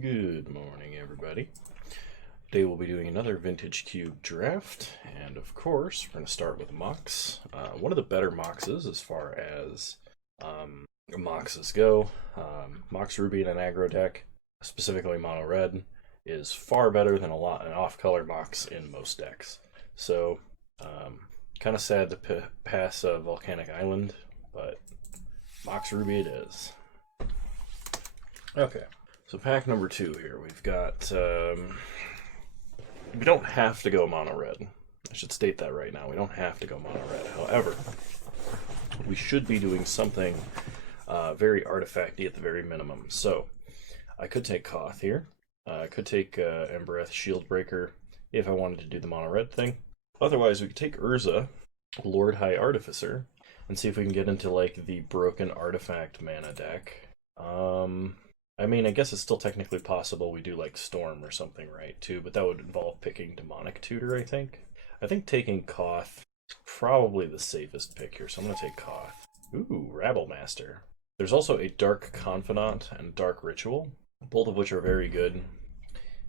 Good morning, everybody. Today we'll be doing another Vintage Cube draft, and of course, we're going to start with Mox. One of the better Moxes as far as Moxes go. Mox Ruby in an aggro deck, specifically Mono Red, is far better than an off-color Mox in most decks. So, kind of sad to pass Volcanic Island, but Mox Ruby it is. Okay. So pack number 2 here, we've got, we don't have to go mono red. I should state that right now, we don't have to go mono red. However, we should be doing something very artifacty at the very minimum. So, I could take Koth here, I could take Embereth Shieldbreaker if I wanted to do the mono red thing. Otherwise, we could take Urza, Lord High Artificer, and see if we can get into like the broken artifact mana deck. I mean, I guess it's still technically possible we do like Storm or something, right, too, but that would involve picking Demonic Tutor, I think. I think taking Koth is probably the safest pick here, so I'm going to take Koth. Ooh, Rabblemaster. There's also a Dark Confidant and Dark Ritual, both of which are very good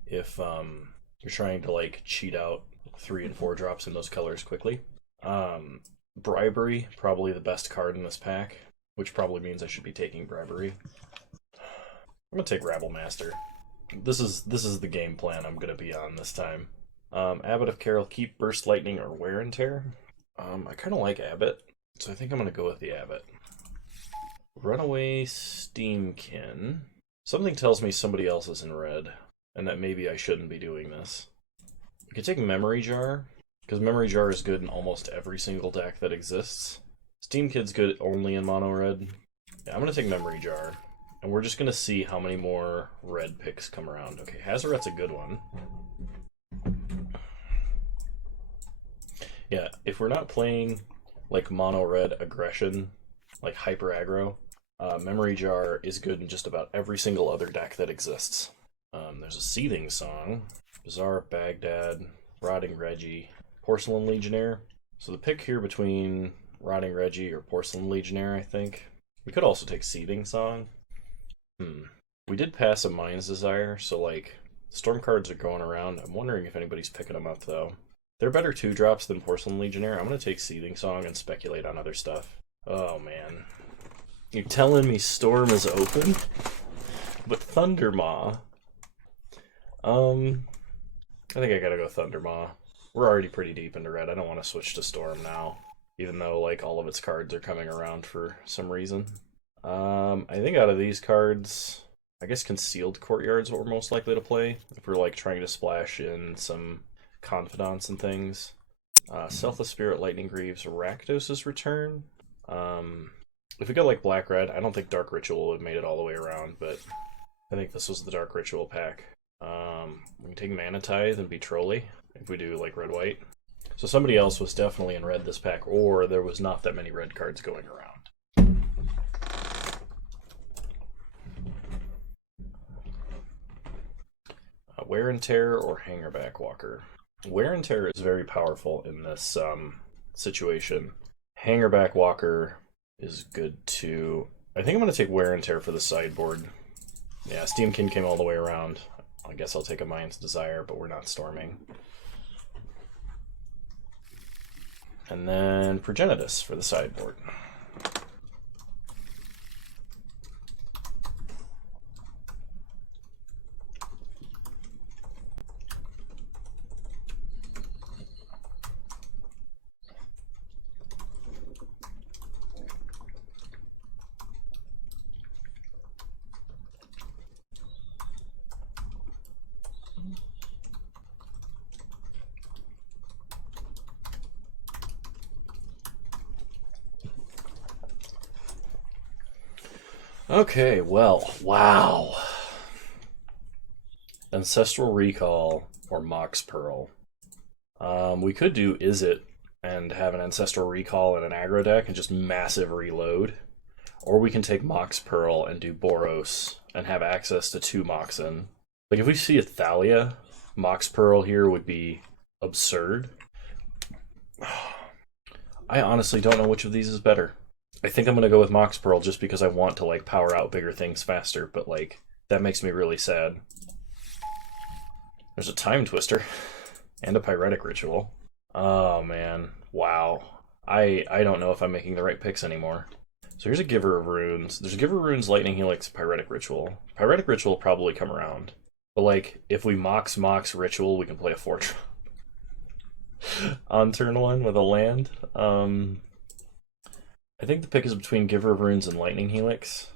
if you're trying to like cheat out 3 and 4 drops in those colors quickly. Bribery, probably the best card in this pack, which probably means I should be taking Bribery. I'm gonna take Rabblemaster. This is the game plan I'm gonna be on this time. Abbot of Carol, keep Burst Lightning or Wear and Tear. I kind of like Abbot, so I think I'm gonna go with the Abbot. Runaway Steamkin. Something tells me somebody else is in red, and that maybe I shouldn't be doing this. I could take Memory Jar, because Memory Jar is good in almost every single deck that exists. Steamkid's good only in mono red. Yeah, I'm gonna take Memory Jar. And we're just going to see how many more red picks come around. Okay, Hazoret's a good one. Yeah, if we're not playing like mono red aggression, like hyper aggro, Memory Jar is good in just about every single other deck that exists. There's a Seething Song, Bizarre Baghdad, Rotting Reggie, Porcelain Legionnaire. So the pick here between Rotting Reggie or Porcelain Legionnaire, I think. We could also take Seething Song. We did pass a Mind's Desire, so like, Storm cards are going around. I'm wondering if anybody's picking them up, though. They're better 2-drops than Porcelain Legionnaire. I'm going to take Seething Song and speculate on other stuff. Oh, man. You're telling me Storm is open? But Thundermaw... I think I gotta go Thundermaw. We're already pretty deep into red. I don't want to switch to Storm now, even though, like, all of its cards are coming around for some reason. I think out of these cards, I guess Concealed Courtyard's what we're most likely to play, if we're like trying to splash in some Confidants and things. Selfless Spirit, Lightning Greaves, Rakdos' Return. If we go like Black-Red, I don't think Dark Ritual would have made it all the way around, but I think this was the Dark Ritual pack. We can take Mana Tithe and be Trolly, if we do like Red-White. So somebody else was definitely in red this pack, or there was not that many red cards going around. Wear and Tear or Hangerback Walker. Wear and Tear is very powerful in this situation. Hangerback Walker is good too. I think I'm going to take Wear and Tear for the sideboard. Yeah, Steamkin came all the way around. I guess I'll take a Mind's Desire, but we're not storming. And then Progenitus for the sideboard. Okay, well, wow. Ancestral Recall or Mox Pearl. We could do Izzet and have an Ancestral Recall in an aggro deck and just massive reload. Or we can take Mox Pearl and do Boros and have access to 2 Moxen. Like, if we see a Thalia, Mox Pearl here would be absurd. I honestly don't know which of these is better. I think I'm going to go with Mox Pearl just because I want to, like, power out bigger things faster, but, like, That makes me really sad. There's a Time Twister and a Pyretic Ritual. Oh man, wow. I don't know if I'm making the right picks anymore. So here's a Giver of Runes. There's a Giver of Runes, Lightning Helix, Pyretic Ritual. Pyretic Ritual will probably come around. But like, if we Mox Ritual, we can play a 4-drop on turn 1 with a land. I think the pick is between Giver of Runes and Lightning Helix.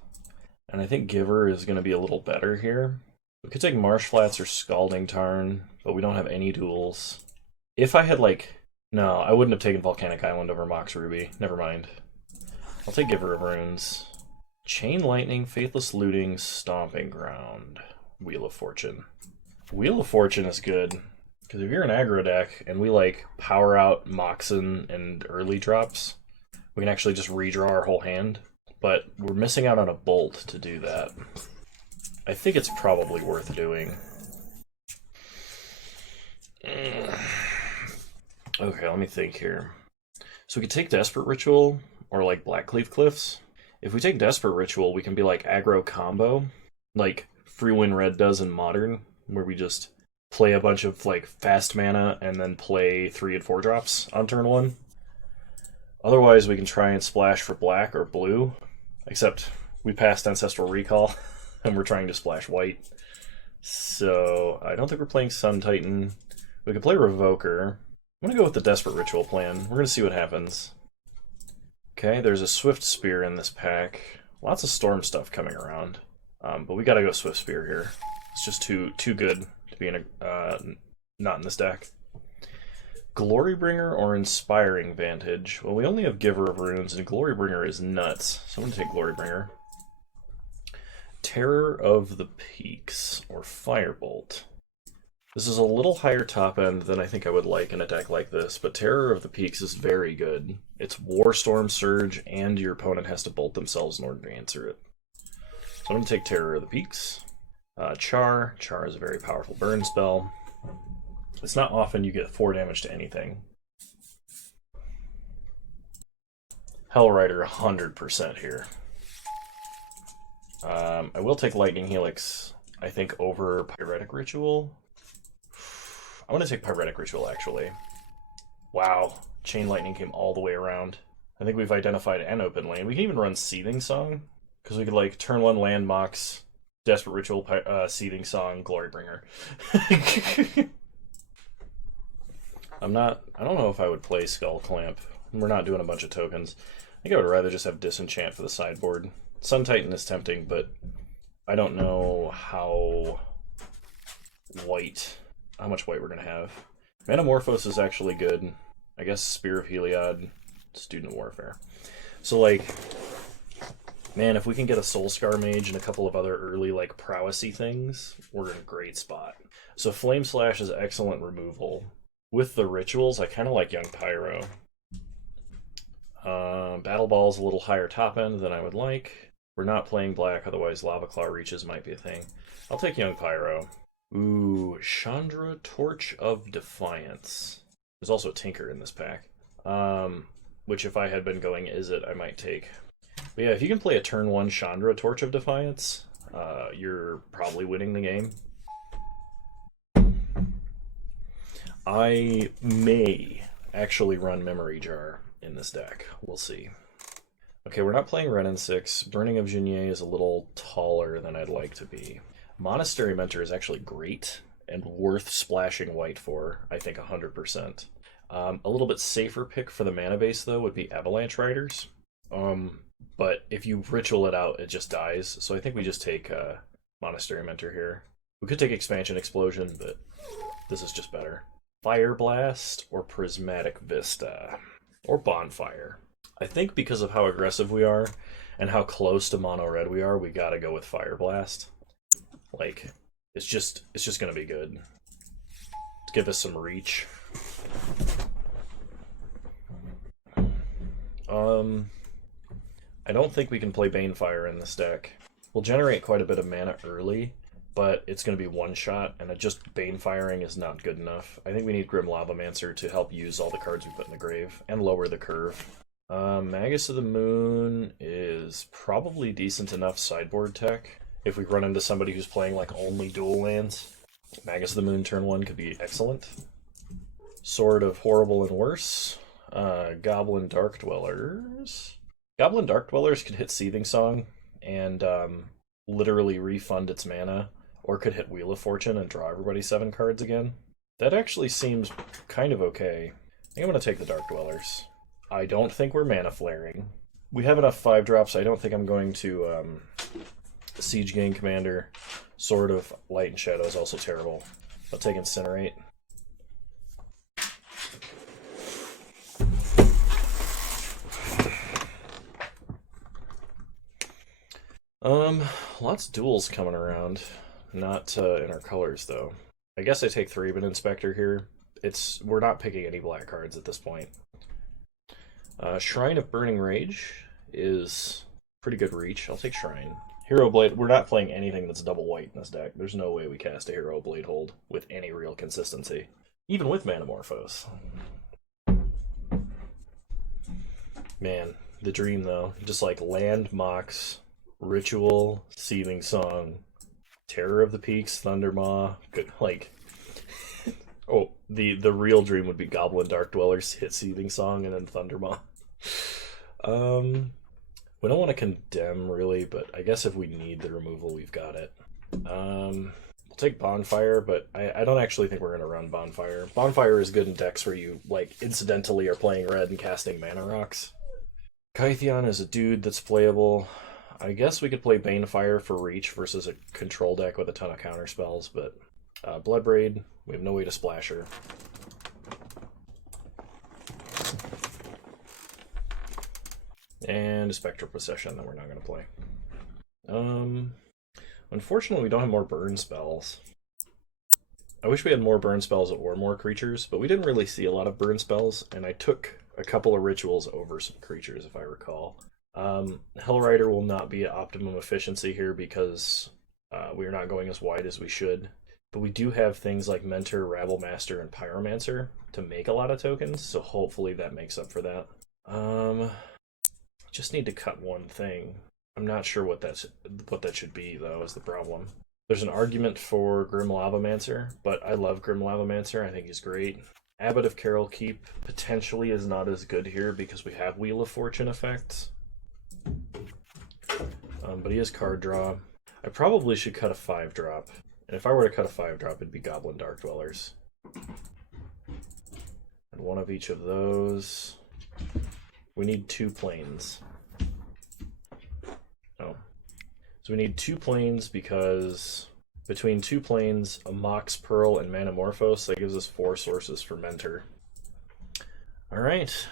And I think Giver is going to be a little better here. We could take Marsh Flats or Scalding Tarn, but we don't have any duels. If I had like... No, I wouldn't have taken Volcanic Island over Mox Ruby. Never mind. I'll take Giver of Runes. Chain Lightning, Faithless Looting, Stomping Ground. Wheel of Fortune. Wheel of Fortune is good, because if you're an aggro deck and we like power out Moxen and early drops, we can actually just redraw our whole hand. But we're missing out on a Bolt to do that. I think it's probably worth doing. Okay, let me think here. So we could take Desperate Ritual, or like Blackcleave Cliffs. If we take Desperate Ritual, we can be like aggro combo, like Free Win Red does in Modern, where we just play a bunch of like fast mana and then play 3 and 4 drops on turn 1. Otherwise, we can try and splash for black or blue, except we passed Ancestral Recall and we're trying to splash white. So I don't think we're playing Sun Titan. We could play Revoker. I'm gonna go with the Desperate Ritual plan. We're gonna see what happens. Okay, there's a Swift Spear in this pack. Lots of Storm stuff coming around. But we gotta go Swift Spear here. It's just too good to be in a not in this deck. Glorybringer or Inspiring Vantage? Well, we only have Giver of Runes, and Glorybringer is nuts. So I'm gonna take Glorybringer. Terror of the Peaks or Firebolt. This is a little higher top end than I think I would like in a deck like this, but Terror of the Peaks is very good. It's Warstorm Surge, and your opponent has to bolt themselves in order to answer it. So I'm going to take Terror of the Peaks. Char. Char is a very powerful burn spell. It's not often you get 4 damage to anything. Hellrider 100% here. I will take Lightning Helix, I think, over Pyretic Ritual. I want to take Pyretic Ritual, actually. Wow. Chain Lightning came all the way around. I think we've identified an open lane. We can even run Seething Song, because we could, like, turn 1 land Mox, Desperate Ritual, Seething Song, Glorybringer. I don't know if I would play Skull Clamp. We're not doing a bunch of tokens. I think I would rather just have Disenchant for the sideboard. Sun Titan is tempting, but I don't know how much white we're going to have. Metamorphose is actually good. I guess Spear of Heliod, Student Warfare. So, like, man, if we can get a Soulscar Mage and a couple of other early, like, prowessy things, we're in a great spot. So Flame Slash is excellent removal. With the rituals, I kind of like Young Pyro. Battle Ball is a little higher top end than I would like. We're not playing black, otherwise Lava Claw Reaches might be a thing. I'll take Young Pyro. Ooh, Chandra Torch of Defiance. There's also a Tinker in this pack. Which if I had been going Izzet, I might take. But yeah, if you can play a turn 1 Chandra Torch of Defiance, you're probably winning the game. I may actually run Memory Jar in this deck. We'll see. Okay, we're not playing Ren and 6. Burning of Genier is a little taller than I'd like to be. Monastery Mentor is actually great and worth splashing white for, I think 100%. A little bit safer pick for the mana base, though, would be Avalanche Riders. But if you ritual it out, it just dies. So I think we just take Monastery Mentor here. We could take Expansion Explosion, but this is just better. Fire Blast or Prismatic Vista or Bonfire. I think because of how aggressive we are and how close to mono red we are, we gotta go with Fire Blast. Like, it's just gonna be good. Give us some reach. I don't think we can play Banefire in this deck. We'll generate quite a bit of mana early, but it's going to be one shot, and just Banefiring is not good enough. I think we need Grim Lavamancer to help use all the cards we put in the grave and lower the curve. Magus of the Moon is probably decent enough sideboard tech. if we run into somebody who's playing like only dual lands. Magus of the Moon turn 1 could be excellent. Sword of Horrible and Worse. Goblin Dark Dwellers. Goblin Dark Dwellers could hit Seething Song and literally refund its mana, or could hit Wheel of Fortune and draw everybody 7 cards again. That actually seems kind of okay. I think I'm going to take the Dark Dwellers. I don't think we're mana flaring. We have enough 5-drops. I don't think I'm going to Siege Gang Commander. Sword of Light and Shadow is also terrible. I'll take Incinerate. Lots of duels coming around. Not in our colors, though. I guess I take Thraben Inspector here. We're not picking any black cards at this point. Shrine of Burning Rage is pretty good reach. I'll take Shrine. Hero Blade, we're not playing anything that's double white in this deck. There's no way we cast a Hero Blade hold with any real consistency. Even with Manamorphose. Man, the dream though. Just like land, Mox, Ritual, Seething Song, Terror of the Peaks, Thundermaw. Good, like... oh, the real dream would be Goblin Dark Dwellers, hit Seething Song, and then Thundermaw. We don't want to condemn, really, but I guess if we need the removal, we've got it. We'll take Bonfire, but I don't actually think we're going to run Bonfire. Bonfire is good in decks where you, like, incidentally are playing red and casting mana rocks. Kytheon is a dude that's playable. I guess we could play Banefire for reach versus a control deck with a ton of counter spells, but Bloodbraid, we have no way to splash her. And a Spectral Procession that we're not going to play. Unfortunately, we don't have more burn spells. I wish we had more burn spells or more creatures, but we didn't really see a lot of burn spells, and I took a couple of rituals over some creatures, if I recall. Hellrider will not be at optimum efficiency here because we are not going as wide as we should. But we do have things like Mentor, Rabblemaster, and Pyromancer to make a lot of tokens, so hopefully that makes up for that. Just need to cut one thing. I'm not sure what that should be, though, is the problem. There's an argument for Grim Lavamancer, but I love Grim Lavamancer. I think he's great. Abbot of Carol Keep potentially is not as good here because we have Wheel of Fortune effects. But he has card draw. I probably should cut a 5-drop. And if I were to cut a 5-drop, it'd be Goblin Dark Dwellers. And one of each of those. We need 2 planes. Oh. So we need 2 planes because between 2 planes, a Mox Pearl and Manamorphose, that gives us 4 sources for Mentor. Alright.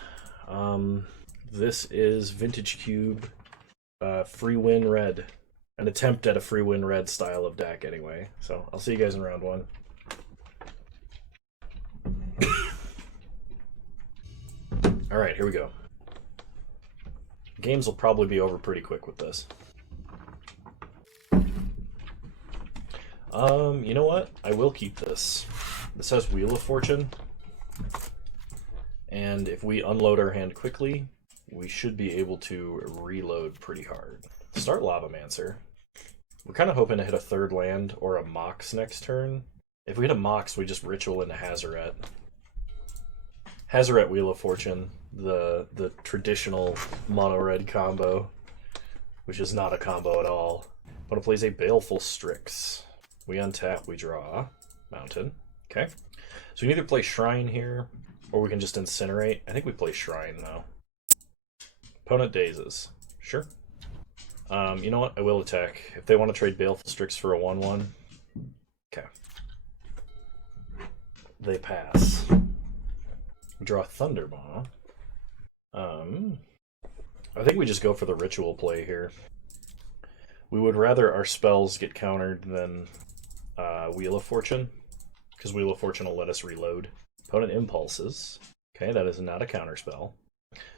This is Vintage Cube Free Win Red. An attempt at a Free Win Red style of deck, anyway. So I'll see you guys in round 1. Alright, here we go. Games will probably be over pretty quick with this. You know what? I will keep this. This has Wheel of Fortune. And if we unload our hand quickly, we should be able to reload pretty hard. Start Lavamancer. We're kind of hoping to hit a 3rd land or a Mox next turn. If we hit a Mox, we just Ritual into Hazoret. Hazoret Wheel of Fortune, the traditional mono-red combo, which is not a combo at all. Opponent plays a Baleful Strix. We untap, we draw Mountain. Okay. So we can either play Shrine here, or we can just Incinerate. I think we play Shrine, though. Opponent dazes. Sure. You know what? I will attack. If they want to trade Baleful Strix for a 1/1, okay. They pass. We draw Thundermaw. I think we just go for the Ritual play here. We would rather our spells get countered than Wheel of Fortune, because Wheel of Fortune will let us reload. Opponent impulses. Okay, that is not a counter spell.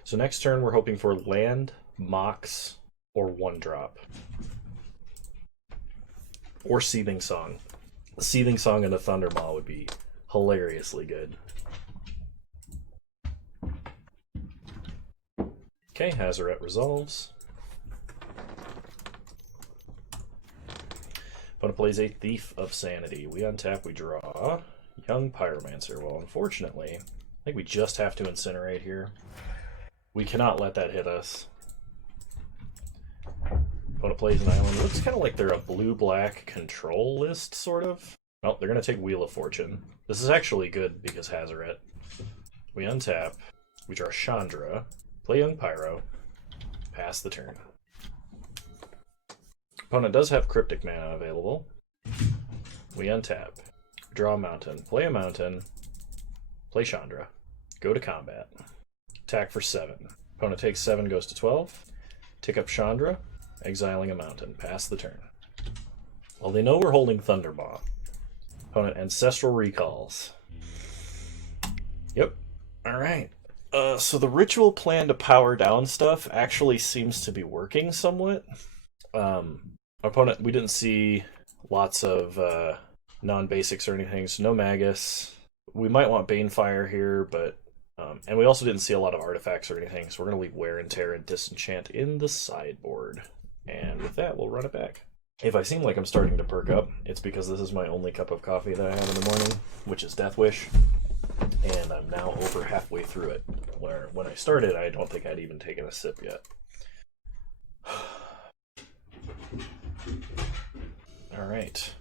So next turn we're hoping for land, Mox, or 1-drop. Or Seething Song. A Seething Song and a Thundermaw would be hilariously good. Okay, Hazoret resolves. Opponent plays a Thief of Sanity. We untap, we draw Young Pyromancer. Well, unfortunately, I think we just have to incinerate here. We cannot let that hit us. Opponent plays an island. It looks kind of like they're a blue-black control list, sort of. Oh, they're going to take Wheel of Fortune. This is actually good because Hazaret. We untap. We draw Chandra. Play Young Pyro. Pass the turn. Opponent does have Cryptic Mana available. We untap. Draw a mountain. Play a mountain. Play Chandra. Go to combat. Attack for 7. Opponent takes 7, goes to 12. Tick up Chandra. Exiling a mountain. Pass the turn. Well, they know we're holding Thundermaw. Opponent Ancestral Recalls. Yep. Alright. So the ritual plan to power down stuff actually seems to be working somewhat. Opponent, we didn't see lots of non-basics or anything, so no Magus. We might want Banefire here, but and we also didn't see a lot of artifacts or anything, so we're going to leave Wear and Tear and Disenchant in the sideboard. And with that, we'll run it back. If I seem like I'm starting to perk up, it's because this is my only cup of coffee that I have in the morning, which is Death Wish, and I'm now over halfway through it, where when I started, I don't think I'd even taken a sip yet. Alright.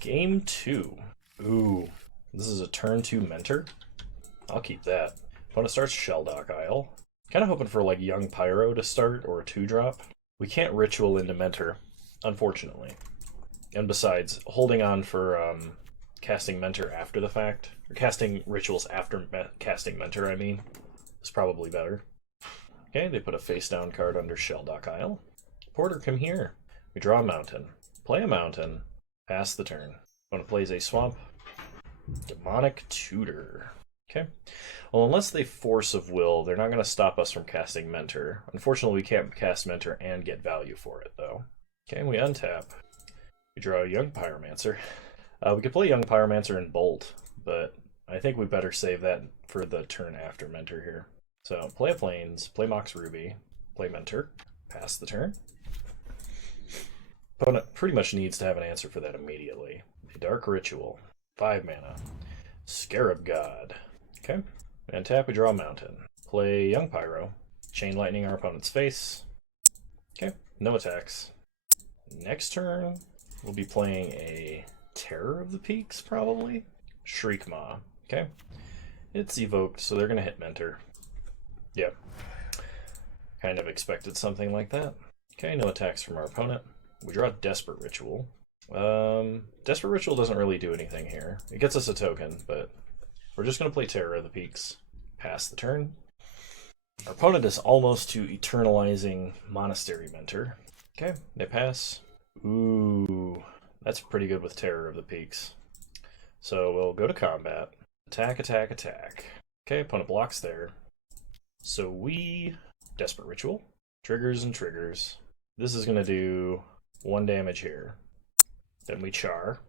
Game 2. Ooh. This is a turn 2 Mentor. I'll keep that. Opponent starts Shelldock Isle. Kind of hoping for like Young Pyro to start, or a 2-drop. We can't Ritual into Mentor, unfortunately. And besides, holding on for casting Mentor after the fact, or casting Rituals after casting Mentor, I mean, is probably better. Okay, they put a face-down card under Shelldock Isle. Porter, come here. We draw a mountain. Play a mountain. Pass the turn. Opponent plays a swamp. Demonic Tutor. Okay. Well, unless they Force of Will, they're not going to stop us from casting Mentor. Unfortunately, we can't cast Mentor and get value for it, though. Okay, we untap. We draw a Young Pyromancer. We could play Young Pyromancer and Bolt, but I think we better save that for the turn after Mentor here. So, play a Plains, play Mox Ruby, play Mentor, pass the turn. Opponent pretty much needs to have an answer for that immediately. A Dark Ritual, 5 mana. Scarab God. Okay. And tap, we draw a mountain. Play Young Pyro. Chain Lightning our opponent's face. Okay, no attacks. Next turn, we'll be playing a Terror of the Peaks, probably. Shriekmaw. Okay. It's evoked, so they're going to hit Mentor. Yep. Kind of expected something like that. Okay, no attacks from our opponent. We draw Desperate Ritual. Desperate Ritual doesn't really do anything here. It gets us a token, but we're just going to play Terror of the Peaks. Pass the turn. Our opponent is almost to Eternalizing Monastery Mentor. Okay, they pass. Ooh, that's pretty good with Terror of the Peaks. So we'll go to combat. Attack, attack, attack. Okay, opponent blocks there. So we Desperate Ritual. Triggers and triggers. This is going to do 1 damage here. Then we Char.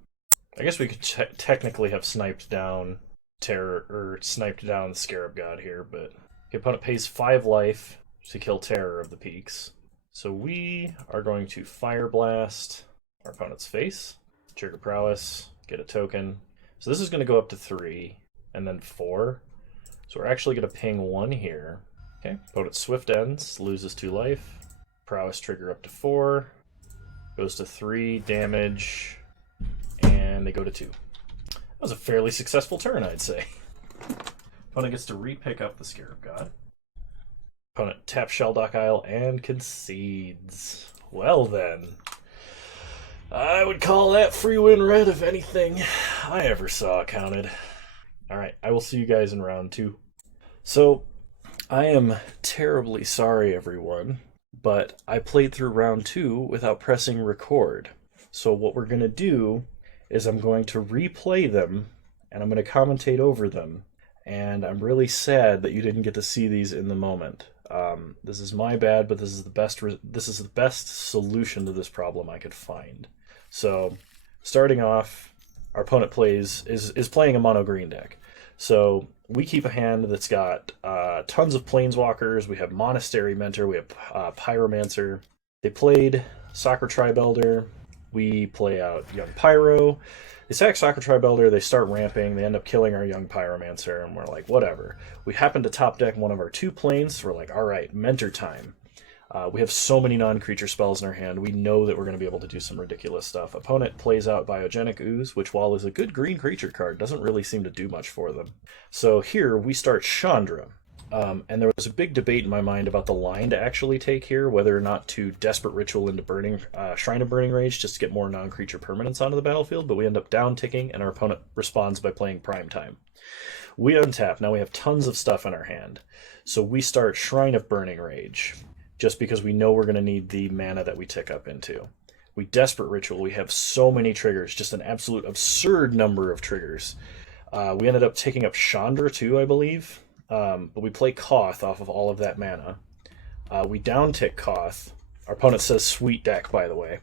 I guess we could technically have sniped down Terror, or sniped down the Scarab God here, but the opponent pays 5 life to kill Terror of the Peaks. So we are going to Fire Blast our opponent's face, trigger Prowess, get a token. So this is going to go up to 3, and then 4. So we're actually going to ping 1 here. Okay, opponent Swift ends, loses 2 life. Prowess trigger up to 4, goes to 3 damage, and they go to 2. That was a fairly successful turn, I'd say. Opponent gets to re-pick up the Scarab God. Opponent taps Shelldock Isle and concedes. Well then, I would call that free win red if anything I ever saw counted. Alright, I will see you guys in round 2. So, I am terribly sorry everyone, but I played through round 2 without pressing record. So what we're going to do is I'm going to replay them, and I'm going to commentate over them. And I'm really sad that you didn't get to see these in the moment. This is my bad, but this is the best solution to this problem I could find. So, starting off, our opponent is playing a mono green deck. So we keep a hand that's got tons of planeswalkers. We have Monastery Mentor. We have Pyromancer. They played Soccer Tribe Elder. We play out Young Pyro. They sack Archetype Elder, they start ramping, they end up killing our Young Pyromancer, and we're like, whatever. We happen to top deck one of our 2 planes, so we're like, alright, Mentor time. We have so many non-creature spells in our hand, we know that we're going to be able to do some ridiculous stuff. Opponent plays out Biogenic Ooze, which while is a good green creature card, doesn't really seem to do much for them. So here, we start Chandra. And there was a big debate in my mind about the line to actually take here, whether or not to Desperate Ritual into Shrine of Burning Rage just to get more non-creature permanents onto the battlefield, but we end up down-ticking, and our opponent responds by playing Prime Time. We untap. Now we have tons of stuff in our hand. So we start Shrine of Burning Rage, just because we know we're going to need the mana that we tick up into. We Desperate Ritual. We have so many triggers, just an absolute absurd number of triggers. We ended up taking up Chandra too, I believe. But we play Koth off of all of that mana. We down-tick Koth. Our opponent says sweet deck, by the way.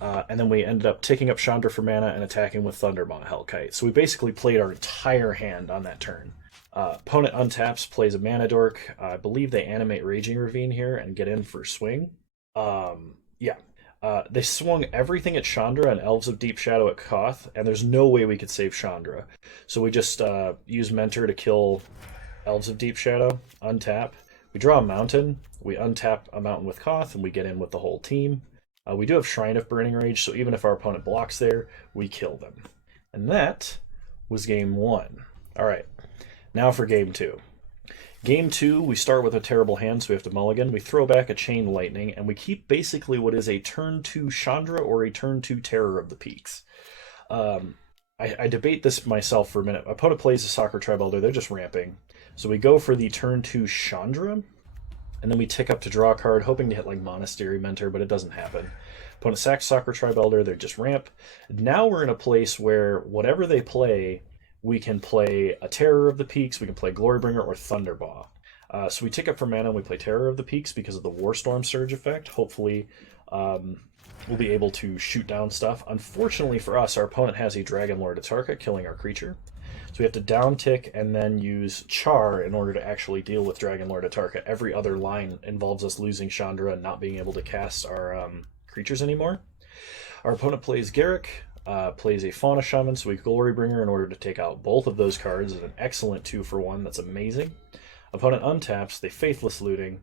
And then we ended up ticking up Chandra for mana and attacking with Thundermaw Hellkite. So we basically played our entire hand on that turn. Opponent untaps, plays a Mana Dork. I believe they animate Raging Ravine here and get in for swing. They swung everything at Chandra and Elves of Deep Shadow at Koth, and there's no way we could save Chandra. So we just use Mentor to kill Elves of Deep Shadow, untap. We draw a mountain, we untap a mountain with Koth, and we get in with the whole team. We do have Shrine of Burning Rage, so even if our opponent blocks there, we kill them. And that was game 1. Alright, now for game 2. Game 2, we start with a terrible hand, so we have to mulligan. We throw back a Chain Lightning, and we keep basically what is a turn 2 Chandra or a turn 2 Terror of the Peaks. I debate this myself for a minute. Opponent plays a Soccer Tribe Elder, they're just ramping. So we go for the turn 2 Chandra, and then we tick up to draw a card, hoping to hit like Monastery Mentor, but it doesn't happen. Opponent sacks Soccer Tribe Elder, they just ramp. Now we're in a place where whatever they play, we can play a Terror of the Peaks, we can play Glorybringer or Thunderbaw. So we tick up for mana and we play Terror of the Peaks because of the Warstorm Surge effect. Hopefully we'll be able to shoot down stuff. Unfortunately for us, our opponent has a Dragon Lord Atarka killing our creature. So we have to down tick and then use Char in order to actually deal with Dragon Lord Atarka. Every other line involves us losing Chandra and not being able to cast our creatures anymore. Our opponent plays Garruk, plays a Fauna Shaman, so we Glorybringer in order to take out both of those cards. It's an excellent 2-for-1, that's amazing. Opponent untaps, they Faithless Looting,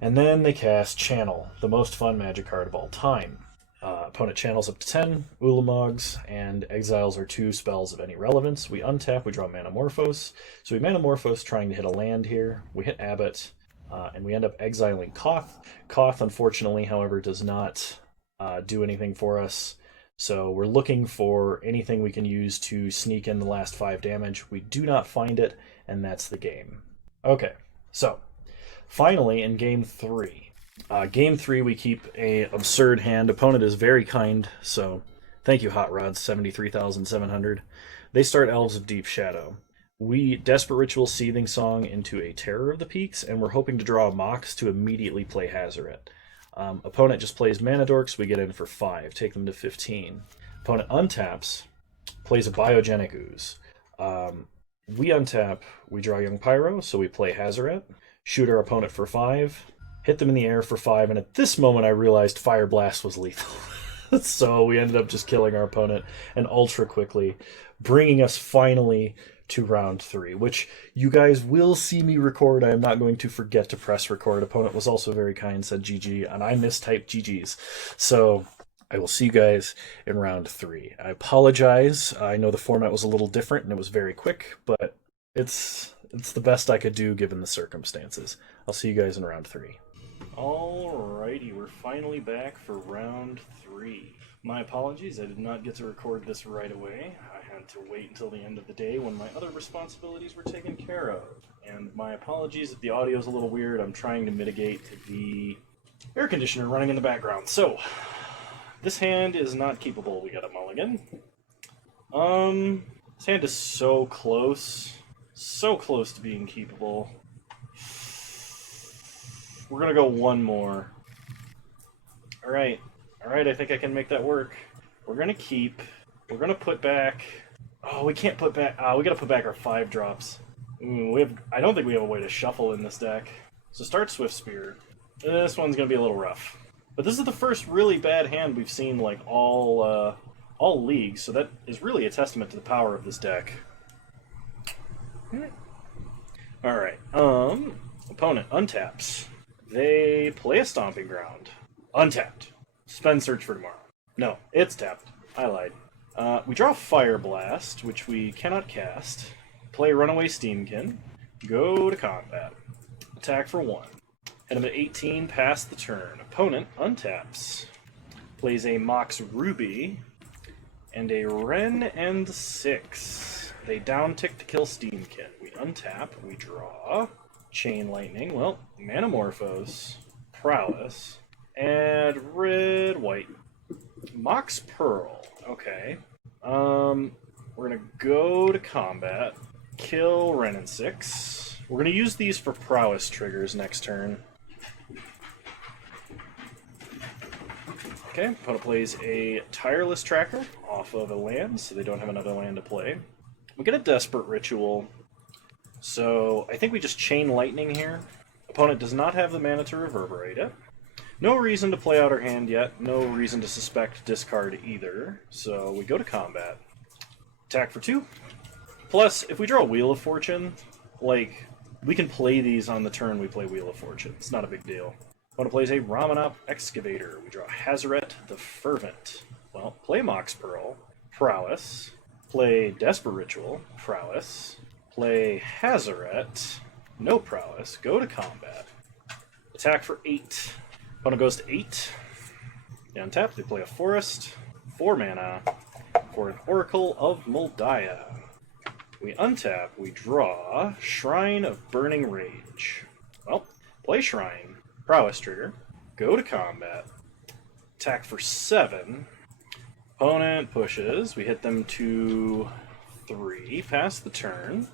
and then they cast Channel, the most fun magic card of all time. Opponent channels up to 10 Ulamogs and exiles our 2 spells of any relevance. We untap, we draw Manamorphose. So we Manamorphose trying to hit a land here. We hit Abbot, and we end up exiling Koth. Koth, unfortunately, however, does not do anything for us. So we're looking for anything we can use to sneak in the last 5 damage. We do not find it, and that's the game. Okay, so finally in game 3. Game 3, we keep a absurd hand. Opponent is very kind, so thank you, Hot Rods, 73,700. They start Elves of Deep Shadow. We Desperate Ritual Seething Song into a Terror of the Peaks, and we're hoping to draw a Mox to immediately play Hazoret. Opponent just plays Mana Dorks, we get in for 5, take them to 15. Opponent untaps, plays a Biogenic Ooze. We untap, we draw Young Pyro, so we play Hazoret, shoot our opponent for 5, hit them in the air for 5, and at this moment I realized Fire Blast was lethal. So we ended up just killing our opponent and ultra quickly, bringing us finally to round 3, which you guys will see me record. I am not going to forget to press record. Opponent was also very kind, said GG, and I mistyped GG's. So I will see you guys in round 3. I apologize. I know the format was a little different and it was very quick, but it's the best I could do given the circumstances. I'll see you guys in round 3. Alrighty, we're finally back for round 3. My apologies, I did not get to record this right away. I had to wait until the end of the day when my other responsibilities were taken care of. And my apologies if the audio is a little weird. I'm trying to mitigate the air conditioner running in the background. So, this hand is not keepable. We got a mulligan. This hand is so close to being keepable. We're gonna go one more. Alright, I think I can make that work. We're gonna keep. We're gonna put back. Oh, we can't put back. We gotta put back our 5 drops. I don't think we have a way to shuffle in this deck. So start Swift Spear. This one's gonna be a little rough. But this is the first really bad hand we've seen, like, all leagues, so that is really a testament to the power of this deck. Alright, opponent untaps. They play a Stomping Ground. Untapped. Spend Search for Tomorrow. No, it's tapped. I lied. We draw Fire Blast, which we cannot cast. Play Runaway Steamkin. Go to combat. Attack for 1. Hit him at 18, pass the turn. Opponent untaps. Plays a Mox Ruby and a Wren and 6. They downtick to kill Steamkin. We untap, we draw. Chain Lightning, well, Manamorphose, Prowess, and red, white. Mox Pearl, okay. We're gonna go to combat, kill Wren and 6. We're gonna use these for Prowess triggers next turn. Okay, opponent plays a Tireless Tracker off of a land, so they don't have another land to play. We get a Desperate Ritual, so I think we just Chain Lightning here. Opponent does not have the mana to reverberate it. No reason to play out our hand yet, no reason to suspect discard either, so we go to combat. Attack for 2. Plus, if we draw Wheel of Fortune, like, we can play these on the turn we play Wheel of Fortune. It's not a big deal. Opponent plays a Ramanop Excavator. We draw Hazaret the Fervent. Well, play Mox Pearl, Prowess, play Desperate Ritual, Prowess, play Hazaret, no Prowess, go to combat. Attack for 8. Opponent goes to 8. They untap, they play a Forest, 4 mana, for an Oracle of Moldiah. We untap, we draw Shrine of Burning Rage. Well, play Shrine, Prowess trigger, go to combat, attack for 7. Opponent pushes, we hit them to 3, pass the turn.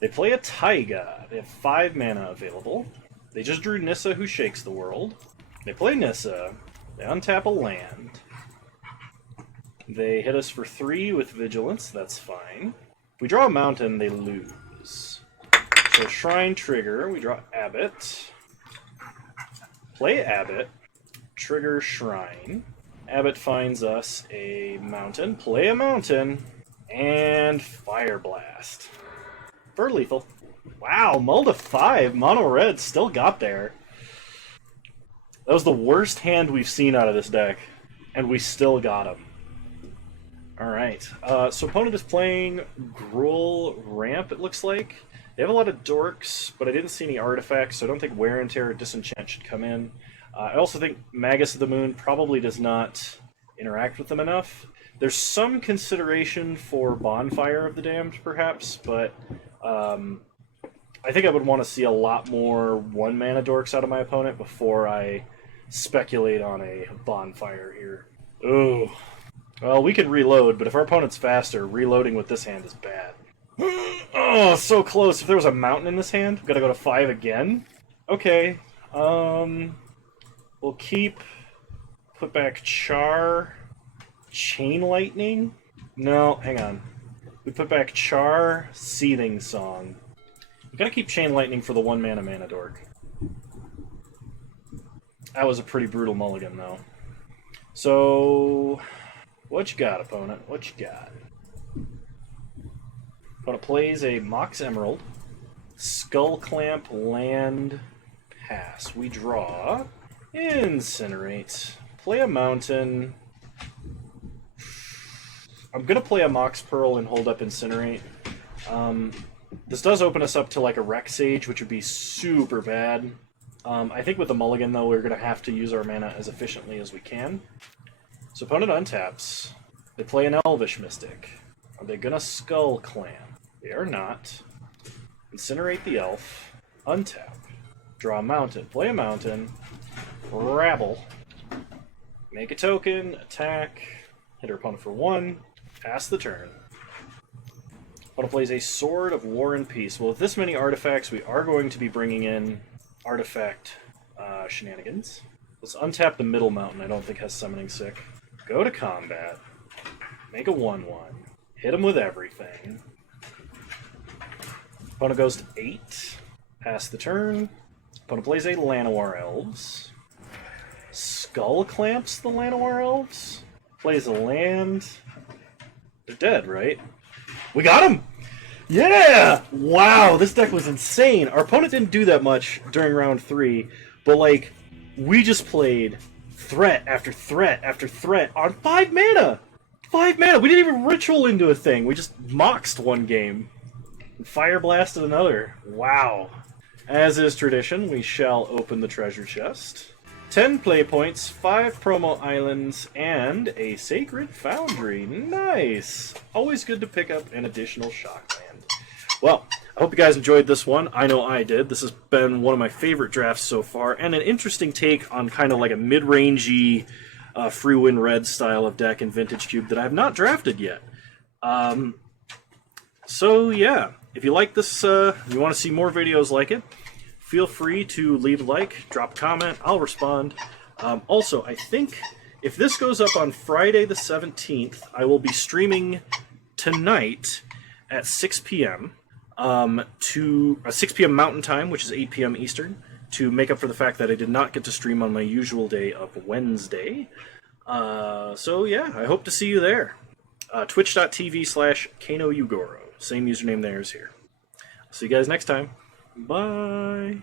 They play a Taiga, they have 5 mana available. They just drew Nissa, who shakes the world. They play Nissa, they untap a land. They hit us for 3 with Vigilance, that's fine. If we draw a mountain, they lose. So Shrine trigger, we draw Abbot. Play Abbot, trigger Shrine. Abbot finds us a mountain, play a mountain, and Fire Blast. For lethal. Wow, mull to 5, mono red still got there. That was the worst hand we've seen out of this deck, and we still got him. Alright, so opponent is playing Gruul Ramp, it looks like. They have a lot of dorks, but I didn't see any artifacts, so I don't think Wear and Tear or Disenchant should come in. I also think Magus of the Moon probably does not interact with them enough. There's some consideration for Bonfire of the Damned, perhaps, but I think I would want to see a lot more 1-mana dorks out of my opponent before I speculate on a Bonfire here. Ooh. Well, we could reload, but if our opponent's faster, reloading with this hand is bad. Oh, so close. If there was a mountain in this hand, gotta go to 5 again? Okay. We'll keep... Put back Char... Chain Lightning? No, hang on. We put back Char, Seething Song. We gotta keep Chain Lightning for the 1-mana mana dork. That was a pretty brutal mulligan, though. So... What you got, opponent? What you got? Opponent plays a Mox Emerald, Skull Clamp, land, pass. We draw, Incinerate, play a mountain. I'm gonna play a Mox Pearl and hold up Incinerate. This does open us up to like a Wreck Sage, which would be super bad. I think with the mulligan, though, we're gonna have to use our mana as efficiently as we can. So opponent untaps. They play an Elvish Mystic. Are they gonna Skull Clamp? They are not. Incinerate the elf. Untap. Draw a mountain. Play a mountain. Rabble. Make a token. Attack. Hit our opponent for 1. Pass the turn. Opponent plays a Sword of War and Peace. Well, with this many artifacts, we are going to be bringing in artifact shenanigans. Let's untap the middle mountain. I don't think has Summoning Sick. Go to combat. Make a 1/1. Hit him with everything. Opponent goes to 8. Pass the turn. Opponent plays a Llanowar Elves. Skull Clamps the Llanowar Elves. Plays a land. They're dead, right? We got him! Yeah! Wow, this deck was insane. Our opponent didn't do that much during round 3, but like, we just played threat after threat after threat on 5 mana! 5 mana! We didn't even ritual into a thing. We just moxed one game. And fire blasted another. Wow. As is tradition, we shall open the treasure chest. 10 play points, 5 promo islands, and a sacred foundry. Nice! Always good to pick up an additional shock land. Well, I hope you guys enjoyed this one. I know I did. This has been one of my favorite drafts so far, and an interesting take on kind of like a mid-rangey free win red style of deck in Vintage Cube that I have not drafted yet. So yeah, if you like this, you want to see more videos like it, feel free to leave a like, drop a comment, I'll respond. Also, I think if this goes up on Friday the 17th, I will be streaming tonight at 6 p.m. To 6 p.m. Mountain Time, which is 8 p.m. Eastern, to make up for the fact that I did not get to stream on my usual day of Wednesday. So yeah, I hope to see you there. Twitch.tv/KanoUgoro. Same username there as here. See you guys next time. Bye.